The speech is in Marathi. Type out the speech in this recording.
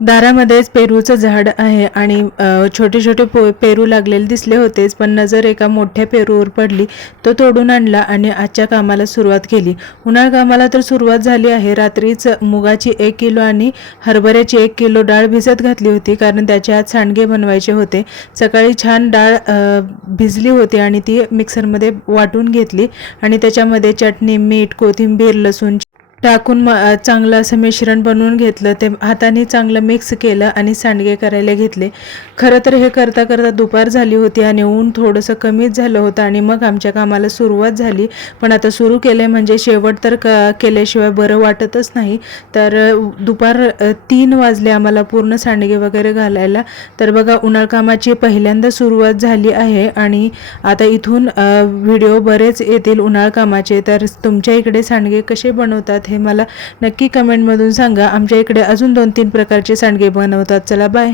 दारामध्येच पेरूचं झाड आहे आणि छोटे छोटे पेरू लागलेले दिसले होतेच, पण नजर एका मोठ्या पेरूवर पडली. तो तोडून आणला आणि आजच्या कामाला सुरुवात केली. उन्हाळ कामाला तर सुरुवात झाली आहे. रात्रीच मुगाची 1 किलो आणि हरभऱ्याची 1 किलो डाळ भिजत घातली होती, कारण त्याचे आज सांडगे बनवायचे होते. सकाळी छान डाळ भिजली होती आणि ती मिक्सरमध्ये वाटून घेतली आणि त्याच्यामध्ये चटणी, मीठ, कोथिंबीर, लसूण टाकून चांगलं असं मिश्रण बनवून घेतलं. ते हाताने चांगलं मिक्स केलं आणि सांडगे करायला घेतले. खरं तर हे करता करता दुपार झाली होती आणि ऊन थोडंसं कमीच झालं होतं आणि मग आमच्या कामाला सुरुवात झाली. पण आता सुरू केले म्हणजे शेवट तर केल्याशिवाय बरं वाटतच नाही. तर दुपार 3 वाजले आम्हाला पूर्ण सांडगे वगैरे घालायला. तर बघा, उन्हाळ कामाची पहिल्यांदा सुरुवात झाली आहे आणि आता इथून व्हिडिओ बरेच येतील उन्हाळ कामाचे. तर तुमच्या इकडे सांडगे कसे बनवतात हे मला नक्की कमेंटमधून सांगा. आमच्या इकडे अजून 2-3 प्रकारचे सांडगे बनवतात. चला बाय.